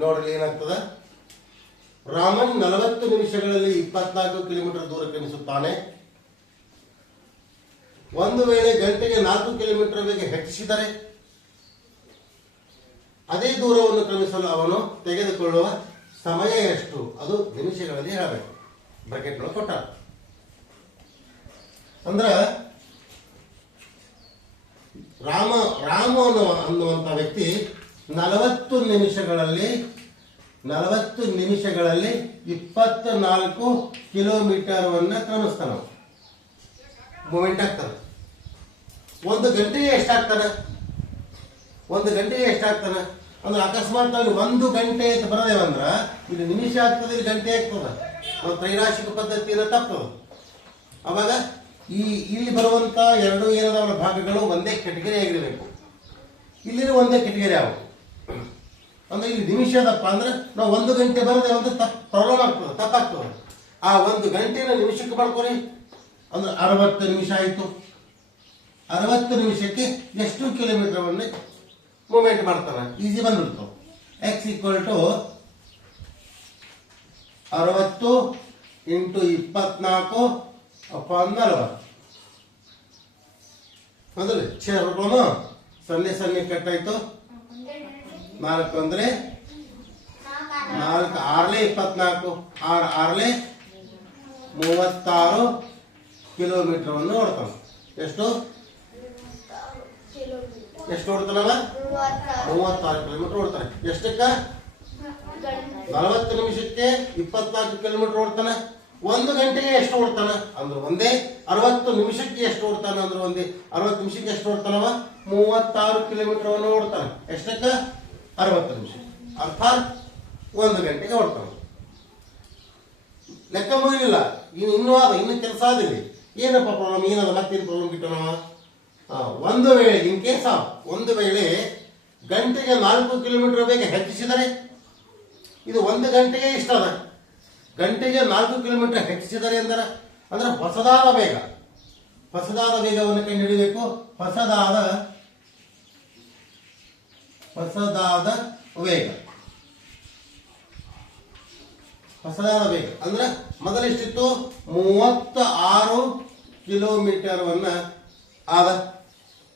ನೋಡ್ರಿ ಏನಾಗ್ತದ. ರಾಮನ್ 40 ನಿಮಿಷಗಳಲ್ಲಿ 24 ಕಿಲೋಮೀಟರ್ ದೂರ ಕ್ರಮಿಸುತ್ತಾನೆ. ಒಂದು ವೇಳೆ ಗಂಟೆಗೆ 4 ಕಿಲೋಮೀಟರ್ ವೇಗ ಹೆಚ್ಚಿಸಿದರೆ ಅದೇ ದೂರವನ್ನು ಕ್ರಮಿಸಲು ಅವನು ತೆಗೆದುಕೊಳ್ಳುವ ಸಮಯ ಎಷ್ಟು? ಅದು ನಿಮಿಷಗಳಲ್ಲಿ ಹೇಳಬೇಕು. ಬ್ರಾಕೆಟ್ಗಳು ಕೊಟ್ಟ ಅಂದ್ರ ರಾಮ ಅನ್ನುವಂತ ವ್ಯಕ್ತಿ 40 ನಿಮಿಷಗಳಲ್ಲಿ 24 ಕಿಲೋಮೀಟರ್ ವನ್ನ ಕ್ರಮಿಸ್ತಾನ. ಮೂಮೆಂಟ್ ಆಗ್ತಾನೆ. ಒಂದು ಗಂಟೆಗೆ ಎಷ್ಟಾಗ್ತಾನೆ ಅಂದ್ರೆ ಅಕಸ್ಮಾತ್ ಆಗಿ 1 ಗಂಟೆ ಅಂತ ಬರದೇವಂದ್ರ ಇಲ್ಲಿ ನಿಮಿಷ ಆಗ್ತದೆ, ಇಲ್ಲಿ ಗಂಟೆ ಆಗ್ತದ. ತ್ರೈರಾಶಿಕ ಪದ್ಧತಿಯಿಂದ ತಪ್ಪದು. ಅವಾಗ ಇಲ್ಲಿ ಬರುವಂತ ಎರಡು ಏನದವರ ಭಾಗಗಳು ಒಂದೇ ಕೆಟಗರಿ ಆಗಿರಬೇಕು. ಇಲ್ಲಿ ಒಂದೇ ಕೆಟಗರಿ ಯಾವ ಅಂದ್ರೆ ಇಲ್ಲಿ ನಿಮಿಷದಪ್ಪ ಅಂದ್ರೆ ನಾವು 1 ಗಂಟೆ ಬರದೆ ಒಂದು ಪ್ರಾಬ್ಲಮ್ ಆಗ್ತದೆ, ತಪ್ಪಾಗ್ತದೆ. ಆ 1 ಗಂಟೆನ ನಿಮಿಷಕ್ಕೆ ಮಾಡ್ಕೊರಿ ಅಂದ್ರೆ 60 ನಿಮಿಷ ಆಯಿತು. 60 ನಿಮಿಷಕ್ಕೆ ಎಷ್ಟು ಕಿಲೋಮೀಟರ್ ಅನ್ನು ಮೂವ್ಮೆಂಟ್ ಮಾಡ್ತಾನೆ? ಈಸಿ ಬಂದ್ಬಿಡ್ತಾವ. X equal to 60 into 24 upon 40. ಮೊದಲು ಹೊಡ್ಕೊಳ್ಳೋಣ. 0 ಕಟ್ಟಾಯ್ತು. 4 ಅಂದ್ರೆ 4 6 24 6 6 36 ಕಿಲೋಮೀಟರ್ ಅನ್ನು ಓಡ್ತಾನೆ. ಎಷ್ಟು ಓಡ್ತಾನವ? 36 ಕಿಲೋಮೀಟರ್ ಓಡ್ತಾನೆ. ಎಷ್ಟಕ್ಕ? 40 ನಿಮಿಷಕ್ಕೆ 24 ಕಿಲೋಮೀಟರ್ ಓಡ್ತಾನೆ. 1 ಗಂಟೆಗೆ ಎಷ್ಟು ಓಡ್ತಾನ ಅಂದ್ರೆ ಒಂದೇ. 60 ನಿಮಿಷಕ್ಕೆ ಎಷ್ಟು ಓಡ್ತಾನ ಅಂದ್ರೆ ಒಂದೇ. 60 ನಿಮಿಷಕ್ಕೆ ಎಷ್ಟು ಓಡ್ತಾನವ? 36 ಕಿಲೋಮೀಟರ್ ಅನ್ನು ಓಡ್ತಾನೆ. ಎಷ್ಟಕ್ಕ? 60 ನಿಮಿಷ. ಅರ್ಥಾತ್ 1 ಗಂಟೆಗೆ ಓಡ್ತಾನೆ. ಲೆಕ್ಕ ಮುಗಿಲಿಲ್ಲ. ಇನ್ನು ಕೆಲಸ ಆದಿಲ್ಲ. ಏನಪ್ಪ ಪ್ರಾಬ್ಲಮ್? ಏನದ ಮತ್ತೇನು ಪ್ರಾಬ್ಲಮ್ ಬಿಟ್ಟನವ? ಒಂದು ವೇಳೆ ಇನ್ ಕೇಸ್ ಒಂದು ವೇಳೆ ಗಂಟೆಗೆ 4 ಕಿಲೋಮೀಟರ್ ಬೇಗ ಹೆಚ್ಚಿಸಿದರೆ ಇದು 1 ಗಂಟೆಗೆ ಇಷ್ಟ ಅದ. ಗಂಟೆಗೆ 4 ಕಿಲೋಮೀಟರ್ ಹೆಚ್ಚಿಸಿದರೆ ಅಂದ್ರೆ ಹೊಸದಾದ ವೇಗವನ್ನು ಕಂಡು ಹಿಡಿಯಬೇಕು. ಹೊಸದಾದ ವೇಗ ಅಂದ್ರೆ ಮೊದಲಿಷ್ಟಿತ್ತು 36 ಕಿಲೋಮೀಟರ್ ವನ್ನ ಆದ.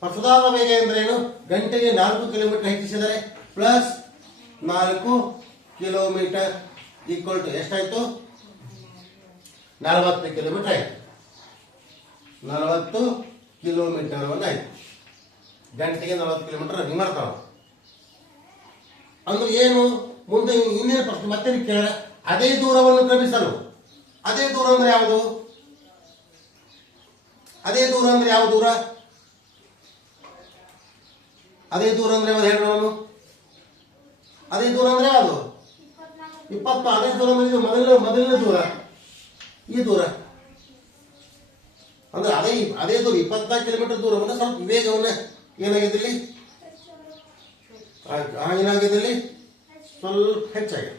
ಹೊಸದಾದ ವೇಗ ಎಂದ್ರೇನು? ಗಂಟೆಗೆ 4 ಕಿಲೋಮೀಟರ್ ಹೆಚ್ಚಿಸಿದರೆ ಪ್ಲಸ್ 4 ಕಿಲೋಮೀಟರ್ ಈಕ್ವಲ್ ಟು ಎಷ್ಟಾಯ್ತು? 40 ಕಿಲೋಮೀಟರ್ ಆಯ್ತು. 40 ಕಿಲೋಮೀಟರ್ ಆಯ್ತು. ಗಂಟೆಗೆ 40 ಕಿಲೋಮೀಟರ್ ರನ್ನಿಂಗ್ ಮಾಡ್ತಾವ. ಅಂದ್ರೆ ಏನು? ಮುಂದೆ ಇನ್ನೇನು ಪ್ರಶ್ನೆ ಮತ್ತೆ ಕೇಳ. ಅದೇ ದೂರವನ್ನು ಕ್ರಮಿಸಲು. ಅದೇ ದೂರ ಅಂದ್ರೆ ಯಾವುದು? ಅದೇ ದೂರ ಅಂದ್ರೆ ಯಾವ ದೂರ? ಅದೇ ದೂರ ಅಂದ್ರೆ ಯಾವ್ದು ಹೇಳೋಣ? ಅದೇ ದೂರ ಅಂದ್ರೆ ಯಾವುದು? 20. ಅದೇ ದೂರ ಅಂದ್ರೆ ಮೊದಲನೇ ದೂರ. ಈ ದೂರ ಅಂದ್ರೆ ಅದೇ ದೂರ 24 ಕಿಲೋಮೀಟರ್ ದೂರವನ್ನು ಸ್ವಲ್ಪ ವೇಗವನ್ನು ಏನಾಗಿದ್ದಲ್ಲಿ ಸ್ವಲ್ಪ ಹೆಚ್ಚಾಗಿದೆ.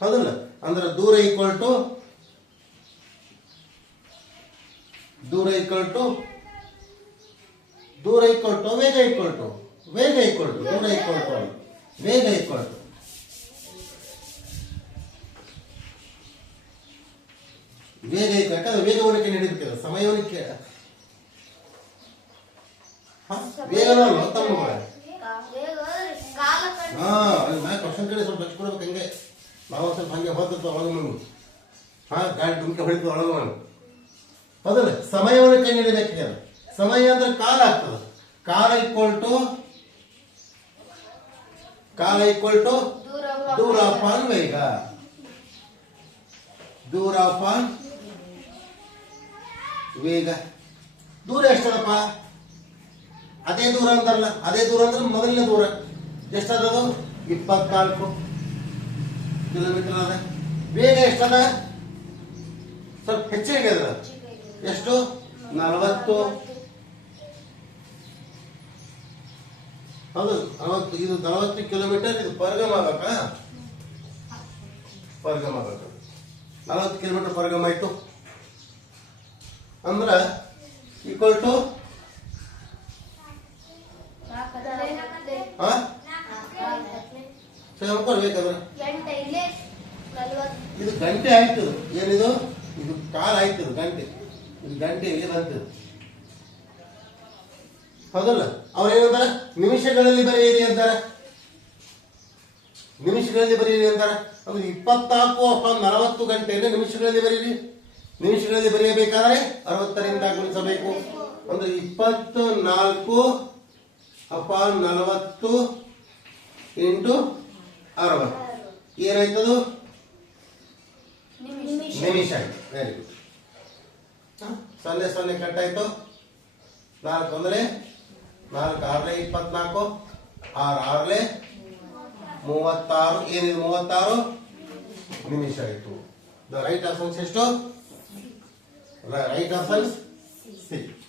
ಹೌದಲ್ಲ? ಅಂದ್ರೆ ದೂರ ಈಕ್ವಲ್ ಟು ವೇಗ ಈಕ್ವಲ್ ಟು ವೇಗ ಯಾಕಂದ್ರೆ ವೇಗವನ್ನು ಹಿಡಿದುಕೊಳ್ಳ ಸಮಯವನ್ನು ವೇಗನಲ್ಲ ತಮ್ಮ ಕ್ವಶನ್ ಕಡೆ ಸ್ವಲ್ಪ ಹಚ್ಕೊಡ್ಬೇಕು. ಹಂಗೆ ನಾವು ಸ್ವಲ್ಪ ಹಂಗೆ ಹೋಗ್ತಿತ್ತು ಒಳಗೆ ಗಾಡಿ ಡುಮ್ಕೆ ಹೊಡಿತು ಒಳಗೆ ನಾನು. ಹೌದಲ್ಲ? ಸಮಯವನ್ನು ಕಂಡು ಹಿಡಿಬೇಕು. ಸಮಯ ಅಂದ್ರೆ ಕಾಲ ಆಗ್ತದೆ. ಕಾಲ ಈಕ್ವಲ್ ಟು ದೂರ ಅಪಾನ್ ವೇಗ. ದೂರ ಎಷ್ಟದಪ್ಪ? ಅದೇ ದೂರ ಅಂದ್ರಲ್ಲ. ಅದೇ ದೂರ ಅಂದ್ರೆ ಮೊದಲನೇ ದೂರ ಎಷ್ಟದದು? 24 ಕಿಲೋಮೀಟರ್ ಅದ. ವೇಗ ಎಷ್ಟದ? ಸ್ವಲ್ಪ ಹೆಚ್ಚಿಗೆ ಅದ. ಎಷ್ಟು? 40. ಹೌದು 40. ಇದು 40 ಕಿಲೋಮೀಟರ್. ಇದು ಪರ್ಗಮ್ ಆಗಕ್ಕ 40 ಕಿಲೋಮೀಟರ್ ಪರ್ಗಮ್ ಆಯ್ತು. ಅಂದ್ರ ಈಕ್ವಲ್ ಟು ಹೌದಲ್ಲ? ಅವ್ರೇನಂತಾರ ನಿಮಿಷಗಳಲ್ಲಿ ಬರೆಯಿರಿ ಅಂತಾರ. ನಿಮಿಷಗಳಲ್ಲಿ ಬರೀರಿ ಅಂತಾರ. ಅಂದ್ರೆ 24 ಅಪಾನ್ 40 ಗಂಟೆಯನ್ನು ನಿಮಿಷಗಳಲ್ಲಿ ಬರೀರಿ. ನಿಮಿಷಗಳಲ್ಲಿ ಬರೆಯಬೇಕಾದ್ರೆ 60ರಿಂದ ಗುಣಿಸಬೇಕು. ಅಂದ್ರೆ 24 ಅಪಾನ್ 40 ಇಂಟು 60 ಏನಾಯ್ತದು? ನಿಮಿಷ ಆಯ್ತು. Very good. 0 0 ಕಟ್ ಆಯ್ತು. 4 1 4 6 24 6 6 36 ಏನಿದೆ 36 ನಿಮಿಷ ಆಯ್ತು. ದ ರೈಟ್ ಆನ್ಸರ್ ಎಷ್ಟು? Right answer 6.